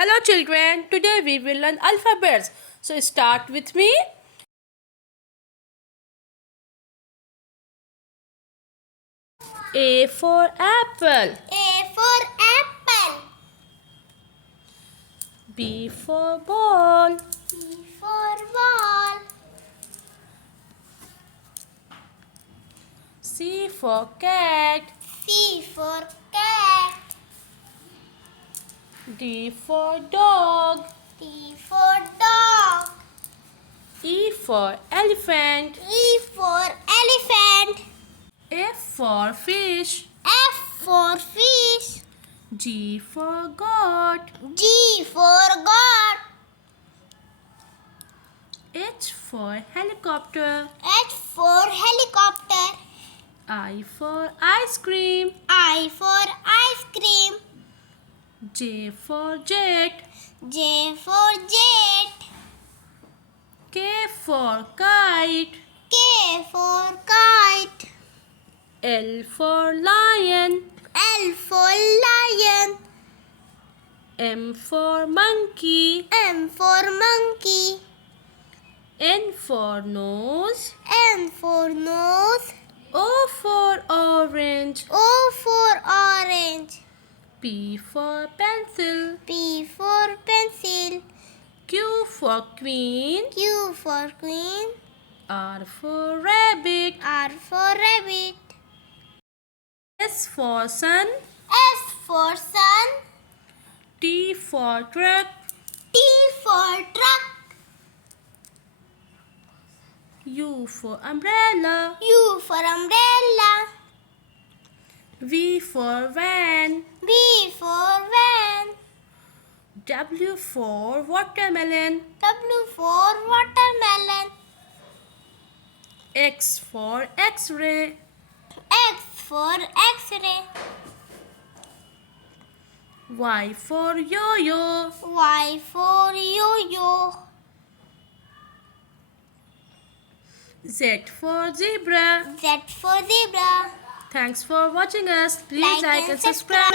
Hello children, today we will learn alphabets. So start with me. A for apple. A for apple. B for ball. B for ball. C for cat. C for cat. D for dog. D for dog. E for elephant. E for elephant. F for fish. F for fish. G for goat. G for goat. H for helicopter. H for helicopter. I for ice cream. I for ice cream. J for jet. J for jet. K for kite. K for kite. L for lion. L for lion. M for monkey. M for monkey. N for nose. N for nose. O for orange. O for orange. P for pencil. P for pencil. Q for queen. Q for queen. R for rabbit. R for rabbit. S for sun. S for sun. T for truck. T for truck. U for umbrella. U for umbrella. V for van. V for van. W for watermelon. W for watermelon. X for x-ray. X for x-ray. Y for yo-yo. Y for yo-yo. Z for zebra. Z for zebra. Thanks for watching us. Please Like like and and subscribe.